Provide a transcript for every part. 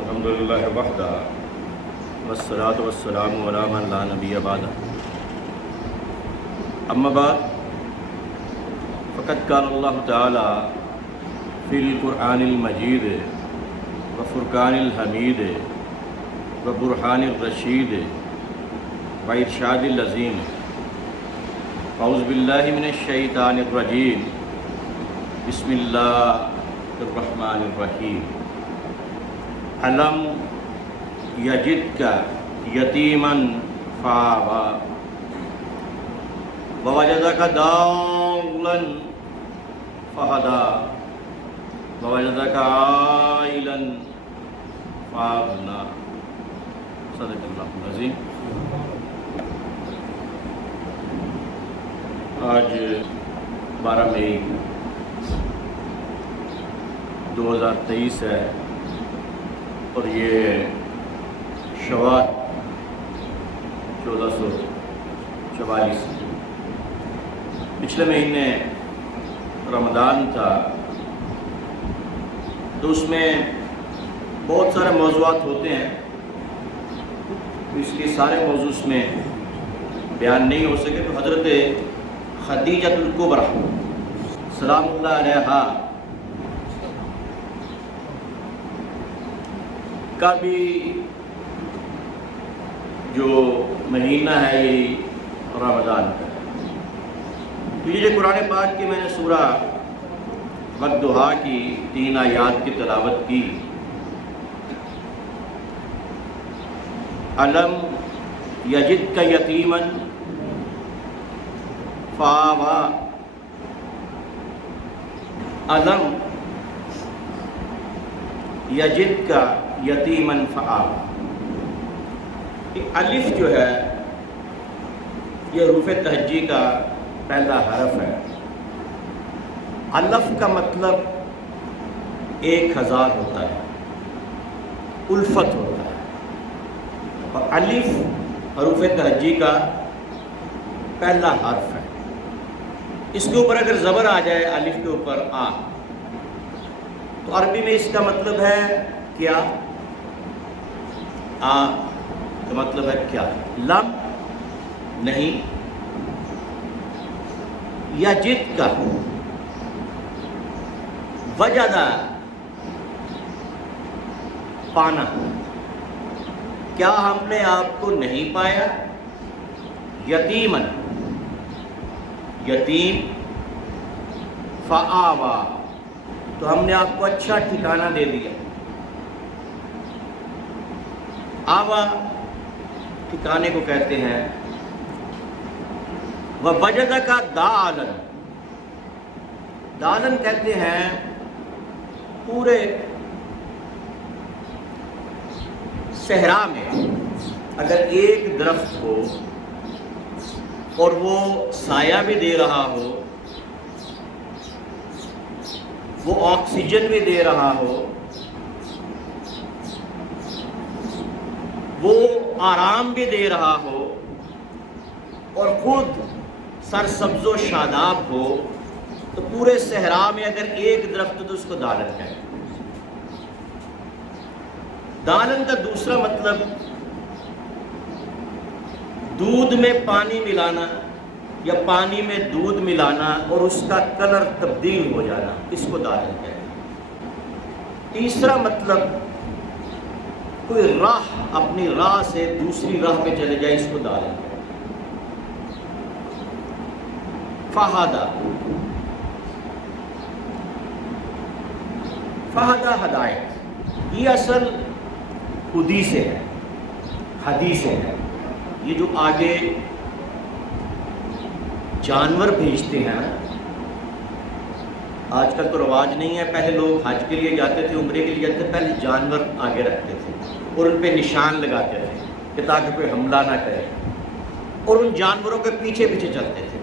الحمدللہ وحدہ والصلاة والسلام علی من لا نبی بعدہ اما بعد فقد قال اللہ تعالی فی القرآن المجید وفرقان الحمید وبرہان الرشید وارشاد العظیم اعوذ باللہ من الشیطان الرجیم بسم اللہ الرحمن الرحیم علم یجدک یتیما فآوی ووجدک ضالا فہدی ووجدک عائلا فأغنی صدق اللہ العظیم۔ آج 12 مئی 2023 ہے اور یہ شوال 1444 پچھلے مہینے رمضان تھا تو اس میں بہت سارے موضوعات ہوتے ہیں، اس کے سارے موضوع اس میں بیان نہیں ہو سکے، تو حضرت خدیجۃ الکبریٰ سلام اللہ علیہا کا بھی جو مہینہ ہے یہ رمضان کا، تو یہ جو قرآن پاک کی میں نے سورہ والضحیٰ کی 3 آیات کی تلاوت کی، علم یجدک یتیما فآوی، علم یجدک یتیما فآوی، الف جو ہے یہ حروف تہجی کا پہلا حرف ہے۔ الف کا مطلب 1000 ہوتا ہے، الفت ہوتا ہے، اور الف حروف تہجی کا پہلا حرف ہے۔ اس کے اوپر اگر زبر آ جائے الف کے اوپر آ، تو عربی میں اس کا مطلب ہے کیا؟ آ کا مطلب ہے کیا؟ لم نہیں، یجد کا وجد پانا، کیا ہم نے آپ کو نہیں پایا؟ یتیمن یتیم، فآوی تو ہم نے آپ کو اچھا ٹھکانہ دے دیا۔ آوا ٹھکانے کو کہتے ہیں۔ ووجدک ضالا، ضالا کہتے ہیں پورے صحرا میں اگر ایک درخت ہو اور وہ سایہ بھی دے رہا ہو، وہ آکسیجن بھی دے رہا ہو، وہ آرام بھی دے رہا ہو، اور خود سرسبز و شاداب ہو، تو پورے صحرا میں اگر ایک درخت تو اس کو دالن ہے۔ دالن کا دوسرا مطلب دودھ میں پانی ملانا یا پانی میں دودھ ملانا اور اس کا کلر تبدیل ہو جانا، اس کو دالن ہے۔ تیسرا مطلب کوئی راہ اپنی راہ سے دوسری راہ پہ چلے جائے، اس کو دالن ہے۔ فہدی، فہدی ہدایت، یہ اصل خودی سے ہے، حدیث سے ہے۔ یہ جو آگے جانور بھیجتے ہیں، آج کل تو رواج نہیں ہے، پہلے لوگ حج کے لیے جاتے تھے، عمرے کے لیے جاتے تھے، پہلے جانور آگے رکھتے تھے اور ان پہ نشان لگاتے تھے کہ تاکہ کوئی حملہ نہ کرے، اور ان جانوروں کے پیچھے پیچھے چلتے تھے۔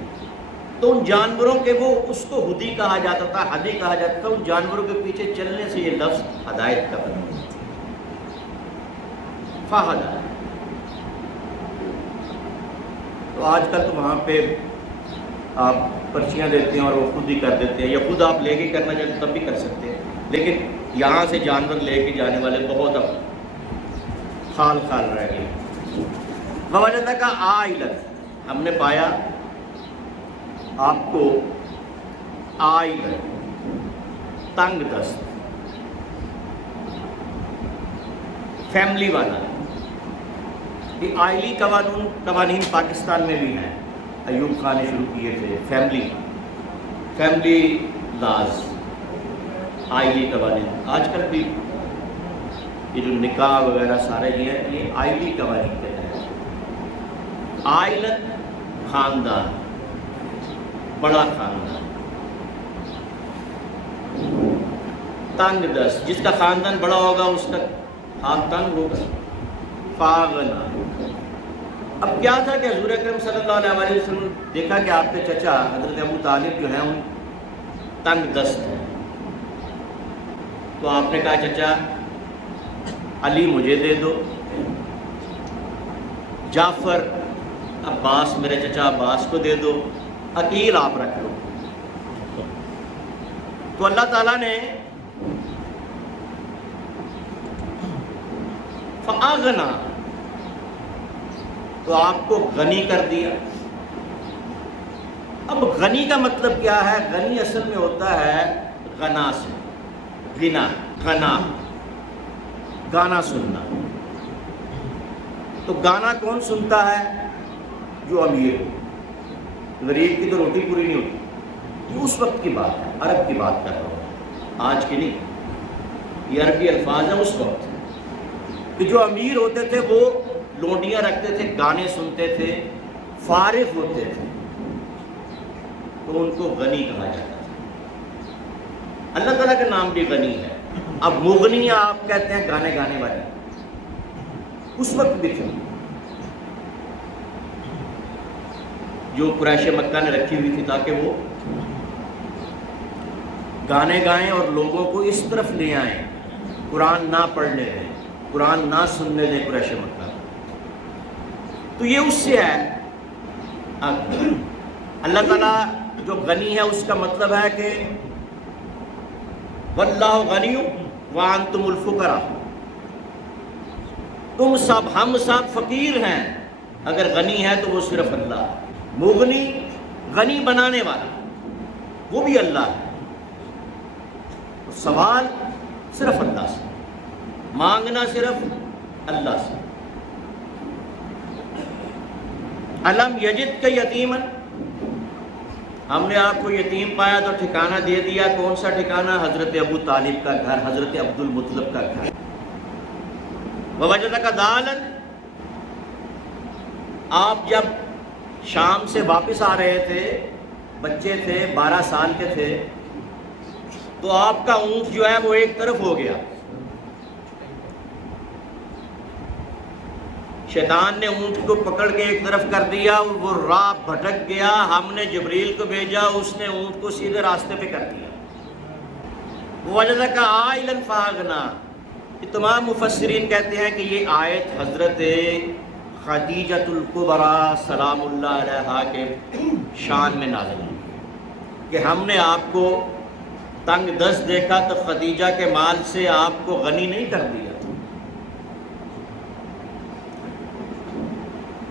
تو ان جانوروں کے وہ اس کو ہدی کہا جاتا تھا، ہدی کہا جاتا تھا۔ ان جانوروں کے پیچھے چلنے سے یہ لفظ ہدایت کا بنا۔ فہدی، تو آج کل تو وہاں پہ آپ پرچیاں دیتے ہیں اور وہ خود ہی کر دیتے ہیں، یا خود آپ لے کے کرنا چاہتے تب بھی کر سکتے ہیں، لیکن یہاں سے جانور لے کے جانے والے بہت اب خال خال رہ گئے. ووجدک عائلۃ، ہم نے پایا آپ کو عائلۃ، تنگ دست، فیملی والا. یہ آئلی قوانین پاکستان میں بھی ہیں، ایوب خان نے شروع کیے تھے. فیملی لاز، آئلی قوانین. آج کل بھی یہ جو نکاح وغیرہ سارے یہ آئلی قوانین کے تحت. عائلت خاندان، بڑا خاندان. تنگ دست، جس کا خاندان بڑا ہوگا اس کا ہاتھ تنگ ہوگا. فاغنا، اب کیا تھا کہ حضور اکرم صلی اللہ علیہ وسلم دیکھا کہ آپ کے چچا حضرت ابو طالب جو ہیں ان تنگ دست ہیں، تو آپ نے کہا چچا علی مجھے دے دو، جعفر عباس میرے چچا عباس کو دے دو، عقیل آپ رکھ لو. تو اللہ تعالیٰ نے فاغنا، تو آپ کو غنی کر دیا. اب غنی کا مطلب کیا ہے؟ غنی اصل میں ہوتا ہے غنا سے، غنا، گانا سننا. تو گانا کون سنتا ہے؟ جو امیر ہو. غریب کی تو روٹی پوری نہیں ہوتی. یہ اس وقت کی بات ہے، عرب کی بات کر رہا ہوں، آج کی نہیں. یہ عربی الفاظ ہیں اس وقت کہ جو امیر ہوتے تھے وہ لونڈیاں رکھتے تھے، گانے سنتے تھے، فارغ ہوتے تھے، تو ان کو غنی کہا جاتا تھا. اللہ تعالیٰ کا نام بھی غنی ہے. اب مغنی آپ کہتے ہیں گانے والے، اس وقت بھی تھے جو قریش مکہ نے رکھی ہوئی تھی تاکہ وہ گانے گائیں اور لوگوں کو اس طرف لے آئیں. قرآن نہ پڑھنے دیں، قرآن نہ سننے دیں قریش مکہ. تو یہ اس سے ہے. اللہ تعالیٰ جو غنی ہے اس کا مطلب ہے کہ واللہ غنی وانتم الفقراء، تم سب، ہم سب فقیر ہیں. اگر غنی ہے تو وہ صرف اللہ. مغنی، غنی بنانے والا، وہ بھی اللہ ہے. سوال صرف اللہ سے، مانگنا صرف اللہ سے. علم یجد کا یتیمن، ہم نے آپ کو یتیم پایا تو ٹھکانہ دے دیا. کون سا ٹھکانہ؟ حضرت ابو طالب کا گھر، حضرت عبد المطلب کا گھر. ووجدک ضالا، آپ جب شام سے واپس آ رہے تھے، بچے تھے، 12 سال کے تھے، تو آپ کا اونٹ جو ہے وہ ایک طرف ہو گیا. شیطان نے اونٹ کو پکڑ کے ایک طرف کر دیا، وہ راہ بھٹک گیا. ہم نے جبریل کو بھیجا، اس نے اونٹ کو سیدھے راستے پہ کر دیا. وَوَجَدَكَ عَائِلًا فَأَغْنَىٰ، یہ تمام مفسرین کہتے ہیں کہ یہ آیت حضرت خدیجۃ الکبریٰ سلام اللہ علیہا کے شان میں نازل ہوئی کہ ہم نے آپ کو تنگ دست دیکھا تو خدیجہ کے مال سے آپ کو غنی نہیں کر دیا.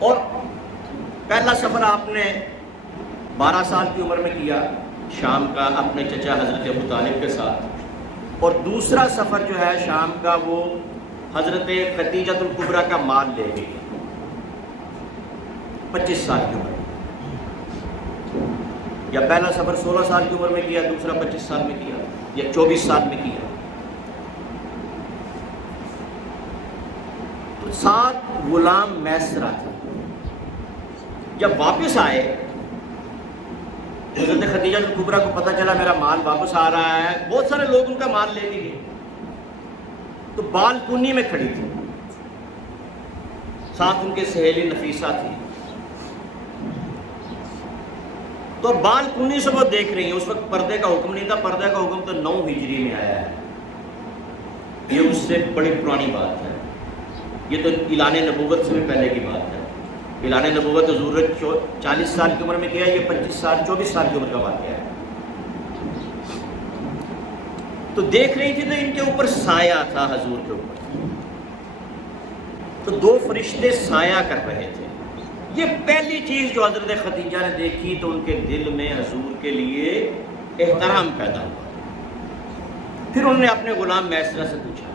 اور پہلا سفر آپ نے 12 سال کی عمر میں کیا شام کا اپنے چچا حضرت ابو طالب کے ساتھ، اور دوسرا سفر جو ہے شام کا وہ حضرت خدیجۃ الکبریٰ کا مال لے گئی 25 سال کی عمر میں. یا پہلا سفر 16 سال کی عمر میں کیا، دوسرا 25 سال میں کیا، یا 24 سال میں کیا. تو 7 غلام میسرہ تھے. جب واپس آئے حضرت خدیجہ الکبریٰ کو پتہ چلا میرا مال واپس آ رہا ہے، بہت سارے لوگ ان کا مال لے کے گئے، تو بالکنی میں کھڑی تھی، ساتھ ان کے سہیلی نفیسہ تھی. تو بالکنی سے وہ دیکھ رہی ہیں. اس وقت پردے کا حکم نہیں تھا، پردے کا حکم تو 9 ہجری میں آیا ہے. یہ اس سے بڑی پرانی بات ہے. یہ تو اعلان نبوت سے بھی پہلے کی بات ہے. اعلان نبوت حضور 40 سال کی عمر میں کیا، یہ 24 سال کی عمر کا واقعہ ہے. تو دیکھ رہی تھی تو ان کے اوپر سایہ تھا حضور کے اوپر، تو دو فرشتے سایہ کر رہے تھے۔ یہ پہلی چیز جو حضرت خدیجہ نے دیکھی تو ان کے دل میں حضور کے لیے احترام پیدا ہوا۔ پھر انہوں نے اپنے غلام میسرہ سے پوچھا،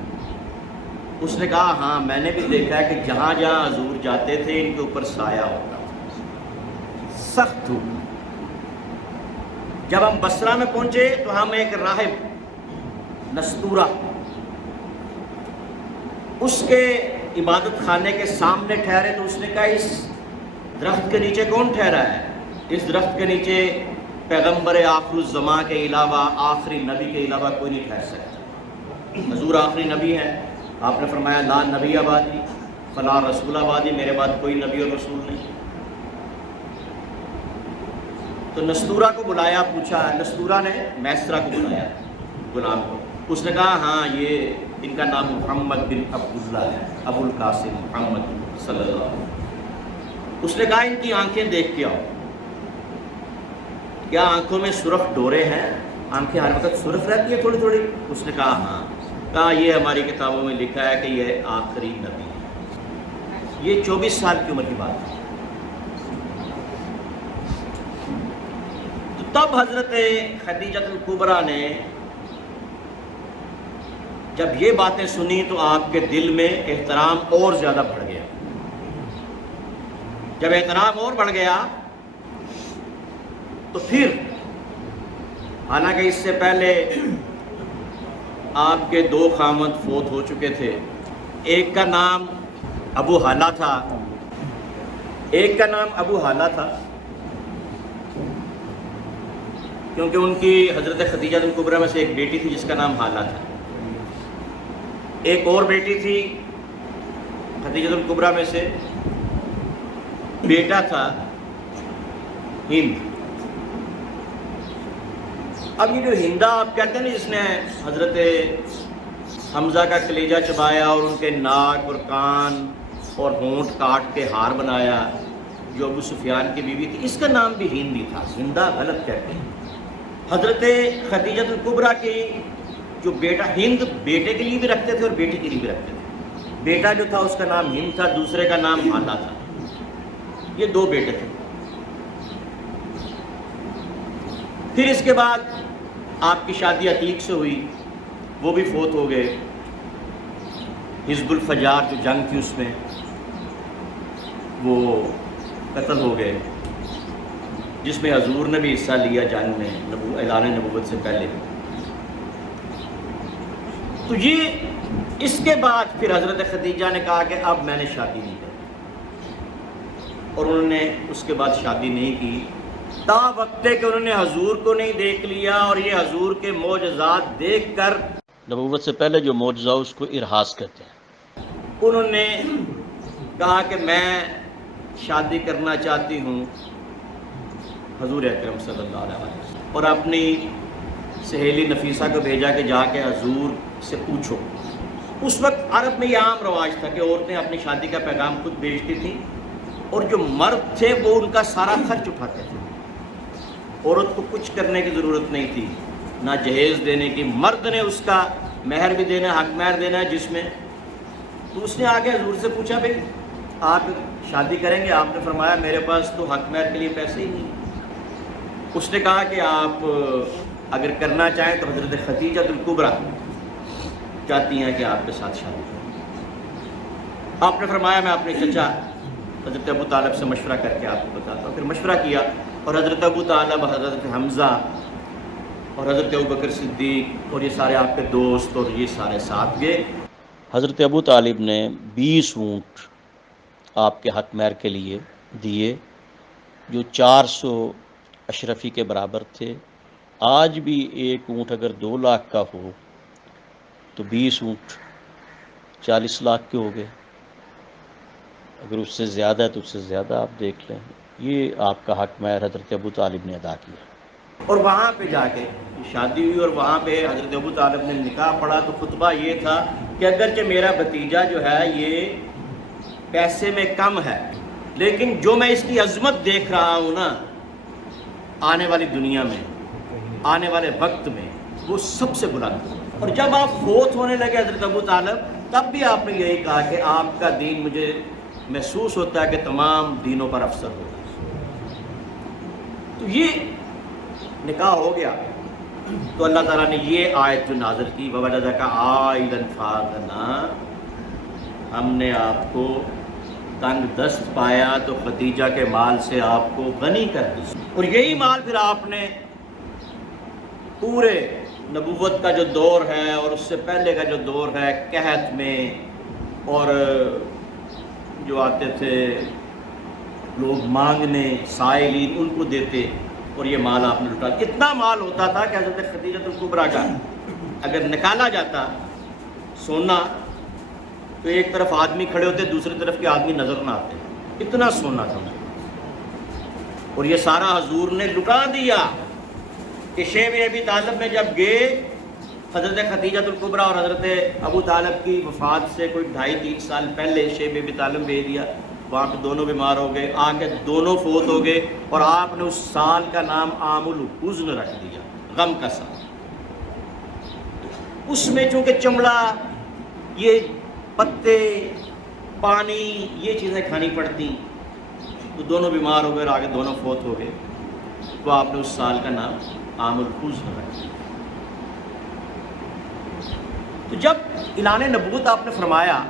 اس نے کہا ہاں میں نے بھی دیکھا ہے کہ جہاں جہاں حضور جاتے تھے ان کے اوپر سایہ ہوتا تھا، سخت دھوپ۔ جب ہم بصرہ میں پہنچے تو ہم ایک راہب نستورہ اس کے عبادت خانے کے سامنے ٹھہرے، تو اس نے کہا اس درخت کے نیچے کون ٹھہرا ہے؟ اس درخت کے نیچے پیغمبر آخر الزماں کے علاوہ، آخری نبی کے علاوہ کوئی نہیں ٹھہر سکتا۔ حضور آخری نبی ہیں، آپ نے فرمایا لا نبی آبادی فلا رسول آبادی، میرے بعد کوئی نبی اور رسول نہیں۔ تو نستورہ کو بلایا، پوچھا، نستورہ نے میسرہ کو بلایا غلام کو، اس نے کہا ہاں یہ ان کا نام محمد بن عبداللہ ہے، ابو القاسم محمد صلی اللہ علیہ وسلم۔ اس نے کہا ان کی آنکھیں دیکھ کے آؤ، کیا آنکھوں میں سرخ ڈورے ہیں؟ آنکھیں ہر وقت سرخ رہتی ہے تھوڑی تھوڑی؟ اس نے کہا ہاں۔ کہا یہ ہماری کتابوں میں لکھا ہے کہ یہ آخری نبی ہے۔ یہ 24 سال کی عمر کی بات ہے۔ تو تب حضرت خدیجہ الکبریٰ نے جب یہ باتیں سنی تو آپ کے دل میں احترام اور زیادہ بڑھ گیا۔ جب احترام اور بڑھ گیا تو پھر حالانکہ اس سے پہلے آپ کے 2 خامد فوت ہو چکے تھے، ایک کا نام ابو حالہ تھا، کیونکہ ان کی حضرت خدیجہ الکبریٰ میں سے ایک بیٹی تھی جس کا نام حالہ تھا، ایک اور بیٹی تھی خدیجہ الکبریٰ میں سے، بیٹا تھا ہند۔ اب یہ جو ہندا آپ کہتے ہیں نا جس نے حضرت حمزہ کا کلیجہ چبایا اور ان کے ناک اور کان اور ہونٹ کاٹ کے ہار بنایا، جو ابو سفیان کی بیوی تھی، اس کا نام بھی ہند ہی تھا، ہندا غلط کہتے ہیں۔ حضرت خدیجہ الکبریٰ کی جو بیٹا ہند بیٹے کے لیے بھی رکھتے تھے اور بیٹی کے لیے بھی رکھتے تھے۔ بیٹا جو تھا اس کا نام ہند تھا، دوسرے کا نام حالہ تھا۔ یہ 2 بیٹے تھے۔ پھر اس کے بعد آپ کی شادی عتیق سے ہوئی، وہ بھی فوت ہو گئے۔ حزب الفجار جو جنگ تھی اس میں وہ قتل ہو گئے، جس میں حضور نے بھی حصہ لیا جنگ میں اعلان نبوت سے پہلے۔ تو یہ اس کے بعد پھر حضرت خدیجہ نے کہا کہ اب میں نے شادی نہیں کی، اور انہوں نے اس کے بعد شادی نہیں کی تا وقت کہ انہوں نے حضور کو نہیں دیکھ لیا، اور یہ حضور کے معجزات دیکھ کر، نبوت سے پہلے جو معجزہ اس کو ارہاس کہتے ہیں، انہوں نے کہا کہ میں شادی کرنا چاہتی ہوں حضور اکرم صلی اللہ علیہ وسلم، اور اپنی سہیلی نفیسہ کو بھیجا کہ جا کے حضور سے پوچھو۔ اس وقت عرب میں یہ عام رواج تھا کہ عورتیں اپنی شادی کا پیغام خود بھیجتی تھیں، اور جو مرد تھے وہ ان کا سارا خرچ اٹھاتے تھے۔ عورت کو کچھ کرنے کی ضرورت نہیں تھی، نہ جہیز دینے کی، مرد نے اس کا مہر بھی دینا، حق مہر دینا ہے جس میں۔ تو اس نے آگے حضور سے پوچھا بھئی آپ شادی کریں گے؟ آپ نے فرمایا میرے پاس تو حق مہر کے لیے پیسے ہی نہیں۔ اس نے کہا کہ آپ اگر کرنا چاہیں تو حضرت خدیجہ الکبریٰ چاہتی ہیں کہ آپ کے ساتھ شادی کریں۔ آپ نے فرمایا میں اپنے چچا حضرت ابو طالب سے مشورہ کر کے آپ کو بتاتا ہوں۔ پھر مشورہ کیا، اور حضرت ابو طالب، حضرت حمزہ اور حضرت ابوبکر صدیق اور یہ سارے آپ کے دوست اور یہ سارے ساتھ گئے۔ حضرت ابو طالب نے 20 اونٹ آپ کے حق مہر کے لیے دیے، جو 400 اشرفی کے برابر تھے۔ آج بھی ایک اونٹ اگر 2 لاکھ کا ہو تو 20 اونٹ 40 لاکھ کے ہو گئے، اگر اس سے زیادہ ہے تو اس سے زیادہ آپ دیکھ لیں۔ یہ آپ کا حق مہر حضرت ابو طالب نے ادا کیا، اور وہاں پہ جا کے شادی ہوئی، اور وہاں پہ حضرت ابو طالب نے نکاح پڑھا۔ تو خطبہ یہ تھا کہ اگرچہ میرا بھتیجا جو ہے یہ پیسے میں کم ہے، لیکن جو میں اس کی عظمت دیکھ رہا ہوں نا آنے والی دنیا میں، آنے والے وقت میں، وہ سب سے بلند ہے۔ اور جب آپ فوت ہونے لگے حضرت ابو طالب، تب بھی آپ نے یہی کہا کہ آپ کا دین مجھے محسوس ہوتا ہے کہ تمام دینوں پر افسر ہو. تو یہ نکاح ہو گیا. تو اللہ تعالیٰ نے یہ آیت جو نازل کی وَوَجَدَكَ عَائِلًا فَأَغْنَىٰ، ہم نے آپ کو تنگ دست پایا تو خدیجہ کے مال سے آپ کو غنی کر دی. اور یہی مال پھر آپ نے پورے نبوت کا جو دور ہے اور اس سے پہلے کا جو دور ہے قحط میں، اور جو آتے تھے لوگ مانگنے سائلین، ان کو دیتے، اور یہ مال آپ نے لٹا. اتنا مال ہوتا تھا کہ حضرت خدیجہ الکبریٰ کا اگر نکالا جاتا سونا تو ایک طرف آدمی کھڑے ہوتے، دوسری طرف کے آدمی نظر نہ آتے. اتنا سونا تھا. اور یہ سارا حضور نے لٹا دیا کہ شیب ابی طالب میں جب گئے، حضرت خدیجہ الکبریٰ اور حضرت ابو طالب کی وفات سے کوئی 2.5-3 سال پہلے شیب ابی طالب بھیج دیا. وہاں پہ دونوں بیمار ہو گئے، آ کے دونوں فوت ہو گئے، اور آپ نے اس سال کا نام عام الحزن رکھ دیا، غم کا سال. اس میں چونکہ چمڑا، یہ پتے، پانی، یہ چیزیں کھانی پڑتی، تو دونوں بیمار ہو گئے اور آگے دونوں فوت ہو گئے. تو آپ نے اس سال کا نام عام الحزن رکھ دیا. تو جب اعلان نبوت آپ نے فرمایا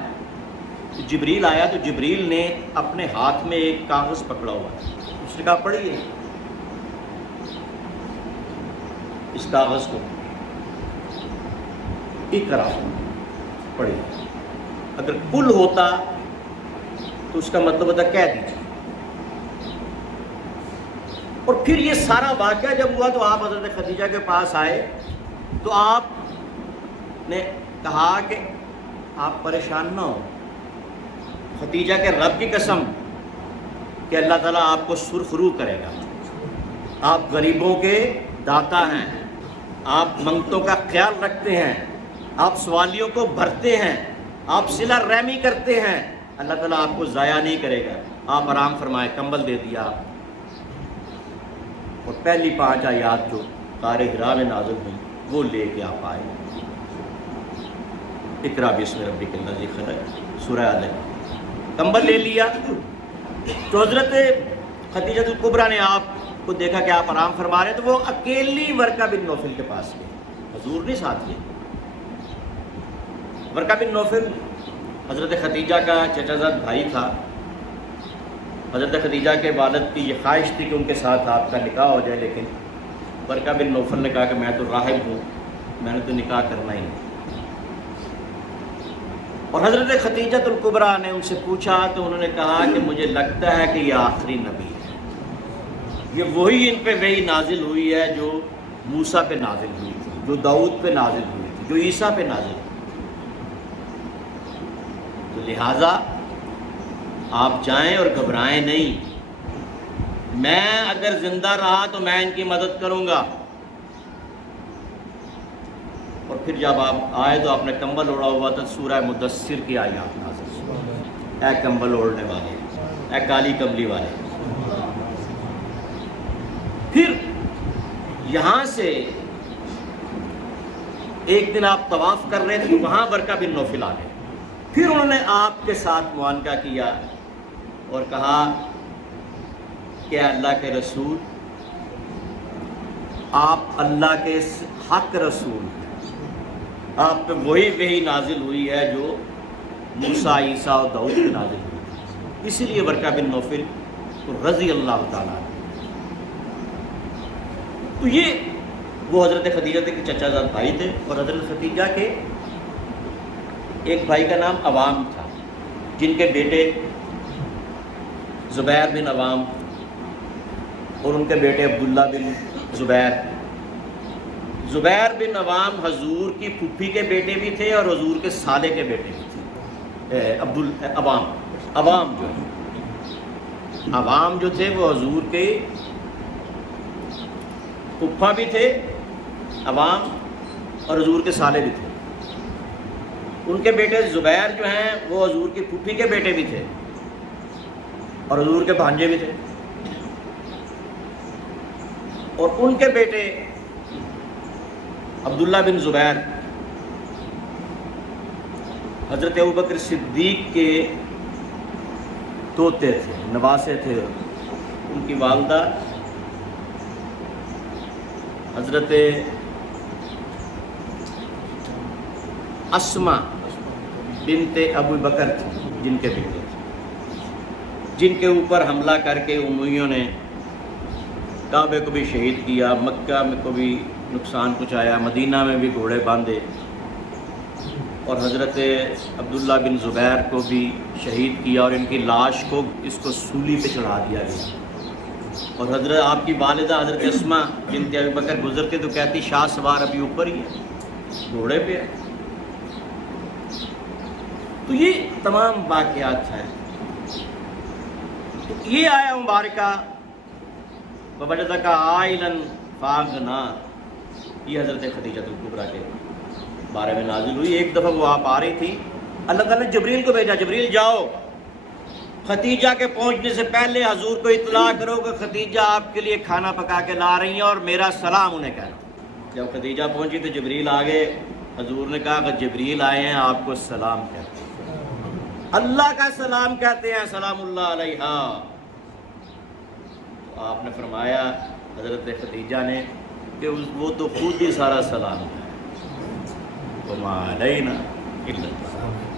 تو جبریل آیا، تو جبریل نے اپنے ہاتھ میں ایک کاغذ پکڑا ہوا تھا. اس نے کہا پڑھیے اس کاغذ کو، اقرا پڑھیے. اگر کل ہوتا تو اس کا مطلب ہوتا کہہ دیجیے. اور پھر یہ سارا واقعہ جب ہوا تو آپ حضرت خدیجہ کے پاس آئے تو آپ نے کہا کہ آپ پریشان نہ ہو، خدیجہ کے رب کی قسم کہ اللہ تعالیٰ آپ کو سرخرو کرے گا. آپ غریبوں کے داتا ہیں، آپ منگتوں کا خیال رکھتے ہیں، آپ سوالیوں کو بھرتے ہیں، آپ صلہ رحمی کرتے ہیں. اللہ تعالیٰ آپ کو ضائع نہیں کرے گا. آپ آرام فرمائے. کمبل دے دیا. اور پہلی 5 آیات جو غار حرا میں نازل ہوئی وہ لے کے آپ آئے. اقرا بسم ربک الذی خلق، سورہ علیہ. کمبل لے لیا. تو حضرت خدیجہ الکبریٰ نے آپ کو دیکھا کہ آپ آرام فرما رہے ہیں، تو وہ اکیلی ورقہ بن نوفل کے پاس گئے. حضور نہیں ساتھ گئے. ورقہ بن نوفل حضرت خدیجہ کا چچا زاد بھائی تھا. حضرت خدیجہ کے والد کی یہ خواہش تھی کہ ان کے ساتھ آپ کا نکاح ہو جائے، لیکن ورقہ بن نوفل نے کہا کہ میں تو راہب ہوں، میں نے تو نکاح کرنا ہی نہیں. اور حضرت خدیجہ الکبریٰ نے ان سے پوچھا تو انہوں نے کہا کہ مجھے لگتا ہے کہ یہ آخری نبی ہے. یہ وہی ان پہ وحی نازل ہوئی ہے جو موسیٰ پہ نازل ہوئی تھی، جو داؤد پہ نازل ہوئی تھی، جو عیسیٰ پہ نازل ہوئی. تو لہٰذا آپ جائیں اور گھبرائیں نہیں. میں اگر زندہ رہا تو میں ان کی مدد کروں گا. اور پھر جب آپ آئے تو آپ نے کمبل اوڑھا ہوا تھا. سورہ مدثر کی آیات نازل، اے کمبل اوڑھنے والے، اے کالی کملی والے. پھر یہاں سے ایک دن آپ طواف کر رہے تھے تو وہاں ورقہ بن نوفل آ گئے. پھر انہوں نے آپ کے ساتھ معانقہ کیا اور کہا کہ اللہ کے رسول، آپ اللہ کے حق رسول ہیں، آپ پہ وہی وحی نازل ہوئی ہے جو موسیٰ، عیسیٰ اور داؤد پہ نازل ہوئی. اسی لیے ورقہ بن نوفل رضی اللہ تعالیٰ. تو یہ وہ حضرت خدیجہ کے چچا زاد بھائی تھے. اور حضرت خدیجہ کے ایک بھائی کا نام عوام تھا، جن کے بیٹے زبیر بن عوام اور ان کے بیٹے عبداللہ بن زبیر. زبیر بن عوام حضور کی پھوپھی کے بیٹے بھی تھے اور حضور کے سالے کے بیٹے بھی تھے. عوام جو تھے وہ حضور کے پھوپھا بھی تھے، عوام، اور حضور کے سالے بھی تھے. ان کے بیٹے زبیر جو ہیں وہ حضور کی پھوپھی کے بیٹے بھی تھے اور حضور کے بھانجے بھی تھے. اور ان کے بیٹے عبداللہ بن زبیر حضرت ابوبکر صدیق کے توتے تھے، نواسے تھے، ان کی والدہ حضرت اسما بنت ابو بکر تھی، جن کے بیٹے تھے، جن کے اوپر حملہ کر کے امیوں نے کعبے کو بھی شہید کیا، مکہ میں کو بھی نقصان پہنچایا، مدینہ میں بھی گھوڑے باندھے، اور حضرت عبداللہ بن زبیر کو بھی شہید کیا، اور ان کی لاش کو اس کو سولی پہ چڑھا دیا گیا۔ اور حضرت آپ کی والدہ حضرت اسما بنت ابی بکر گزرتے تو کہتی شاہ سوار ابھی اوپر ہی ہے، گھوڑے پہ ہے۔ تو یہ تمام واقعات ہیں۔ تو یہ آیا مبارکہ وَوَجَدَكَ عَائِلًا فَأَغْنَىٰ، یہ حضرت خدیجہ الکبریٰ کے بارے میں نازل ہوئی۔ ایک دفعہ وہ آپ آ رہی تھی، اللہ تعالیٰ نے جبریل کو بھیجا، جبریل جاؤ خدیجہ کے پہنچنے سے پہلے حضور کو اطلاع کرو کہ خدیجہ آپ کے لیے کھانا پکا کے لا رہی ہیں اور میرا سلام انہیں کہنا۔ جب خدیجہ پہنچی تو جبریل آگے، حضور نے کہا کہ جبریل آئے ہیں، آپ کو سلام کہتے ہیں، اللہ کا سلام کہتے ہیں، سلام اللہ علیہا۔ تو آپ نے فرمایا حضرت خدیجہ نے کہ وہ تو خود ہی سارا سلام ہے، وَمَا عَلَيْنَا إِلَّا الْبَلَاغُ۔